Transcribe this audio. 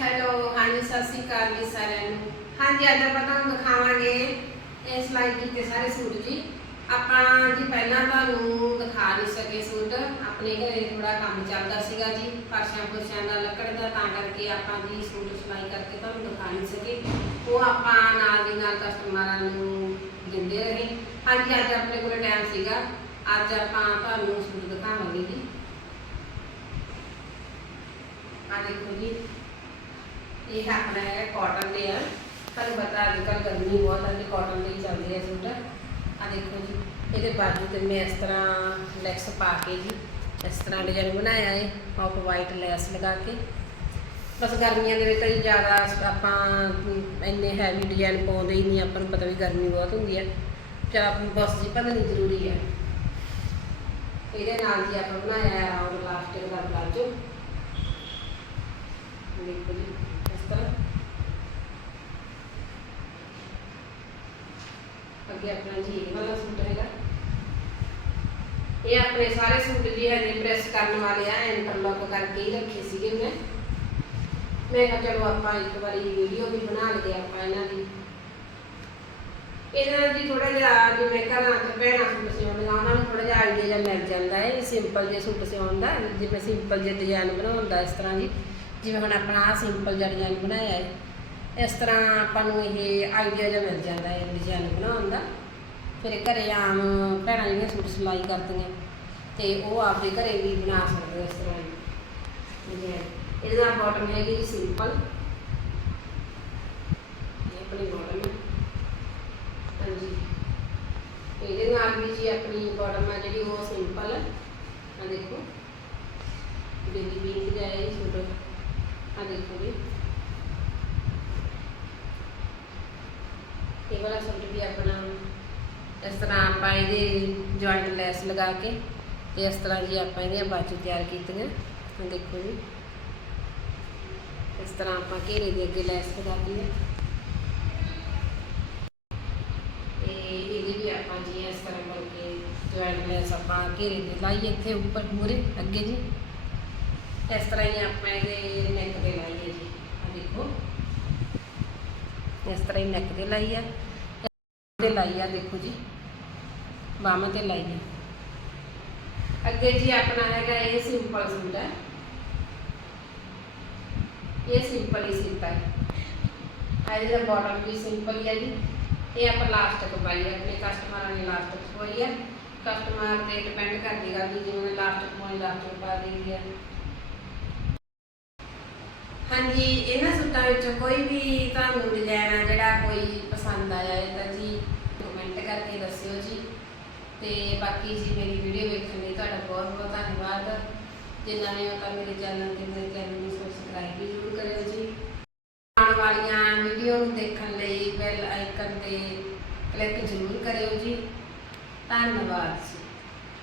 Hello, ਹਾਂਜੀ, ਸਤਿ ਸ਼੍ਰੀ ਅਕਾਲ ਜੀ ਸਾਰਿਆਂ ਨੂੰ। ਹਾਂਜੀ, ਅੱਜ ਆਪਾਂ ਤੁਹਾਨੂੰ ਦਿਖਾਵਾਂਗੇ ਇਹ ਸਿਲਾਈ ਕੀਤੇ ਸਾਰੇ ਸੂਟ ਜੀ। ਆਪਾਂ ਜੀ ਪਹਿਲਾਂ ਤੁਹਾਨੂੰ ਦਿਖਾ ਨਹੀਂ ਸਕੇ ਸੂਟ। ਆਪਣੇ ਘਰੇ ਥੋੜਾ ਕੰਮ ਚੱਲਦਾ ਸੀਗਾ ਜੀ ਫਰਸ਼ਾਂ ਫੁਰਸ਼ਾਂ ਦਾ ਲੱਕੜ ਦਾ, ਤਾਂ ਕਰਕੇ ਆਪਾਂ ਜੀ ਸੂਟ ਸਿਲਾਈ ਕਰਕੇ ਤੁਹਾਨੂੰ ਦਿਖਾ ਨਹੀਂ ਸਕੇ। ਉਹ ਆਪਾਂ ਨਾਲ ਦੀ ਨਾਲ ਕਸਟਮਰਾਂ ਨੂੰ ਦਿੰਦੇ ਰਹੇ। ਹਾਂਜੀ, ਅੱਜ ਆਪਣੇ ਕੋਲ ਟਾਈਮ ਸੀਗਾ। ਅੱਜ ਆਪਾਂ ਤੁਹਾਨੂੰ ਸੂਟ ਦਿਖਾਵਾਂਗੇ ਜੀ। ਆ ਦੇਖੋ ਜੀ। ਇਹ ਆਪਣਾ ਹੈ ਕਾਟਨ ਦੇ ਆ। ਤੁਹਾਨੂੰ ਪਤਾ ਅੱਜ ਕੱਲ੍ਹ ਗਰਮੀ ਬਹੁਤ ਹੈ ਤੇ ਕਾਟਨ ਦੇ ਹੀ ਚੱਲਦੇ ਆ ਸੂਟ। ਆ ਦੇਖੋ ਜੀ, ਇਹਦੇ ਬਾਜੂ ਤੇ ਮੈਂ ਇਸ ਤਰ੍ਹਾਂ ਲੈਕਸ ਪਾ ਕੇ ਜੀ, ਇਸ ਤਰ੍ਹਾਂ ਡਿਜ਼ਾਈਨ ਬਣਾਇਆ ਹੈ ਆਫ ਵਾਈਟ ਲੈਸ ਲਗਾ ਕੇ। ਬਸ ਗਰਮੀਆਂ ਦੇ ਵਿੱਚ ਹੀ ਜ਼ਿਆਦਾ ਆਪਾਂ ਇੰਨੇ ਹੈਵੀ ਡਿਜ਼ਾਈਨ ਪਾਉਂਦੇ ਹੀ ਨਹੀਂ, ਆਪਾਂ ਨੂੰ ਪਤਾ ਵੀ ਗਰਮੀ ਬਹੁਤ ਹੁੰਦੀ ਹੈ ਚਾਹ ਬਸ ਜੀ ਪਤਾ ਨਹੀਂ ਜ਼ਰੂਰੀ ਹੈ ਇਹਦੇ ਨਾਲ ਜੀ ਆਪਾਂ ਬਣਾਇਆ ਹੈ ਔਰ ਲਾਸਟਿਕ ਦਾ ਪਲਾਜੋ ਦੇਖੋ ਜੀ ਇਸ ਤਰ੍ਹਾਂ ਅੱਗੇ ਆਪਣਾ ਜੀ ਇਹ ਵਾਲਾ ਸੂਟ ਹੈਗਾ? ਇਹ ਆਪਣੇ ਸਾਰੇ ਸੂਟ ਜੀ ਹਜੇ ਪ੍ਰੈਸ ਕਰਨ ਵਾਲੇ ਆ ਇੰਟਰਲੌਕ ਕਰਕੇ ਹੀ ਰੱਖੇ ਸੀਗੇ ਮੈਂ। ਮੈਂ ਕਿਹਾ ਚਲੋ ਆਪਾਂ ਇੱਕ ਵਾਰੀ ਵੀਡੀਓ ਵੀ ਬਣਾ ਲਈਏ ਆਪਾਂ ਇਹਨਾਂ ਦੀ। ਇਹਨਾਂ ਦੀ ਥੋੜਾ ਜਿਹਾ ਜਿਵੇਂ ਘਰਾਂ ਚ ਭੈਣਾਂ ਸੂਟ ਸਿਉਂਦੀਆਂ ਉਹਨਾਂ ਨੂੰ ਥੋੜਾ ਜਿਹਾ ਆਈਡੀਆ ਜਿਹਾ ਮਿਲ ਜਾਂਦਾ ਹੈ ਸਿੰਪਲ ਜਿਹੇ ਸੂਟ ਸਿਉਣ ਦਾ ਜਿਵੇਂ ਸਿੰਪਲ ਜਿਹੇ ਡਿਜ਼ਾਈਨ ਬਣਾਉਣ ਦਾ ਇਸ ਤਰ੍ਹਾਂ ਜੀ। ਜਿਵੇਂ ਹੁਣ ਆਪਣਾ ਆਹ ਸਿੰਪਲ ਜਿਹਾ ਡਿਜ਼ਾਈਨ ਬਣਾਇਆ ਹੈ। ਇਸ ਤਰ੍ਹਾਂ ਆਪਾਂ ਨੂੰ ਇਹ ਆਈਡੀਆ ਜਿਹਾ ਮਿਲ ਜਾਂਦਾ ਹੈ ਡਿਜ਼ਾਈਨ ਬਣਾਉਣ ਦਾ। ਫਿਰ ਇਹ ਘਰੇ ਆਮ ਭੈਣਾਂ ਜਿਹੜੀਆਂ ਸੂਟ ਸਿਲਾਈ ਕਰਦੀਆਂ, ਤੇ ਉਹ ਆਪਦੇ ਘਰੇ ਵੀ ਬਣਾ ਸਕਦੇ ਹੋ ਇਸ ਤਰ੍ਹਾਂ ਡਿਜ਼ਾਈਨ ਇਹਦੇ ਨਾਲ ਬਾਟਮ ਹੈਗੀ ਜੀ ਸਿੰਪਲ ਇਹ ਆਪਣੀ ਬਾਟਮ ਹੈ। ਹਾਂਜੀ। ਇਹਦੇ ਨਾਲ ਵੀ ਜੀ ਆਪਣੀ ਬਾਟਮ ਆ ਜਿਹੜੀ ਉਹ ਸਿੰਪਲ ਹੈ ਆ ਦੇਖੋ। ਬੇਬੀ ਪਿੰਕ ਦਾ ਇਹ ਸੂਟ। ਆ ਦੇਖੋ ਜੀ ਇਹ ਵਾਲਾ ਸੂਟ ਵੀ ਆਪਣਾ ਇਸ ਤਰ੍ਹਾਂ ਆਪਾਂ ਇਹਦੇ ਜੁਆਇੰਟ ਲੈਸ ਲਗਾ ਕੇ ਤੇ ਇਸ ਤਰ੍ਹਾਂ ਜੀ ਆਪਾਂ ਇਹਦੀਆਂ ਬਾਜੂ ਤਿਆਰ ਕੀਤੀਆਂ। ਦੇਖੋ ਜੀ। ਇਸ ਤਰ੍ਹਾਂ ਆਪਾਂ ਘੇਰੇ ਦੇ ਅੱਗੇ ਲੈਸ ਲਗਾਤੀ ਹੈ ਤੇ ਇਹਦੀ ਵੀ ਆਪਾਂ ਜੀ ਇਸ ਤਰ੍ਹਾਂ ਕਰਕੇ ਜੁਆਇੰਟ ਲੈਸ ਆਪਾਂ ਘੇਰੇ ਦੇ ਲਾਈ ਇੱਥੇ ਉੱਪਰ ਮੂਰੇ ਅੱਗੇ ਜੀ। ਇਸ ਤਰ੍ਹਾਂ ਹੀ ਆਪਾਂ ਇਹਦੇ ਨੈਕ ਤੇ ਲਾਈ ਹੈ ਜੀ। ਆ ਦੇਖੋ। ਇਸ ਤਰ੍ਹਾਂ ਹੀ ਨੈਕ ਤੇ ਲਾਈ ਆ ਤੇ ਲਾਈ ਆ ਦੇਖੋ ਜੀ। ਬਾਹਾਂ ਤੇ ਲਾਈ ਆ ਅੱਗੇ ਜੀ ਆਪਣਾ ਹੈਗਾ ਇਹ ਸਿੰਪਲ ਸੂਟ ਹੈ। ਇਹ ਸਿੰਪਲ ਹੀ ਸੀਤਾ ਹੈ। ਆ ਇਹਦਾ ਬਾਟਮ ਵੀ ਸਿੰਪਲ ਹੀ ਹੈ ਜੀ। ਇਹ ਆਪਾਂ ਲਾਸਟਿਕ ਪਾਈ ਹੈ, ਆਪਣੇ ਕਸਟਮਰਾਂ ਨੇ ਲਾਸਟਿਕ ਪਾਈ ਹੈ। ਕਸਟਮਰ ਤੇ ਡਿਪੈਂਡ ਕਰਦੀ ਗੱਲ ਜਿਵੇਂ ਉਹਨੇ ਲਾਸਟਿਕ ਪਾਉਣੀ ਲਾਸਟਿਕ ਪਾ ਦੇਈ ਹੈ। ਹਾਂਜੀ, ਇਹਨਾਂ ਸੂਟਾਂ ਵਿੱਚੋਂ ਕੋਈ ਵੀ ਤੁਹਾਨੂੰ ਡਿਜ਼ਾਈਨ ਆ ਜਿਹੜਾ ਕੋਈ ਪਸੰਦ ਆਇਆ ਹੈ ਤਾਂ ਜੀ ਕਮੈਂਟ ਕਰਕੇ ਦੱਸਿਓ ਜੀ। ਤੇ ਬਾਕੀ ਜੀ ਮੇਰੀ ਵੀਡੀਓ ਵੇਖਣ ਲਈ ਤੁਹਾਡਾ ਬਹੁਤ ਬਹੁਤ ਧੰਨਵਾਦ। ਜੇ ਨਵੇਂ ਹੋ ਤਾਂ ਮੇਰੇ ਚੈਨਲ ਤੇ ਮੇਰੇ ਚੈਨਲ ਨੂੰ ਸਬਸਕ੍ਰਾਈਬ ਵੀ ਜ਼ਰੂਰ ਕਰਿਓ ਜੀ। ਆਉਣ ਵਾਲੀਆਂ ਵੀਡੀਓ ਨੂੰ ਦੇਖਣ ਲਈ ਬੈਲ ਆਈਕਨ ਤੇ ਕਲਿੱਕ ਜ਼ਰੂਰ ਕਰਿਓ ਜੀ। ਧੰਨਵਾਦ ਜੀ।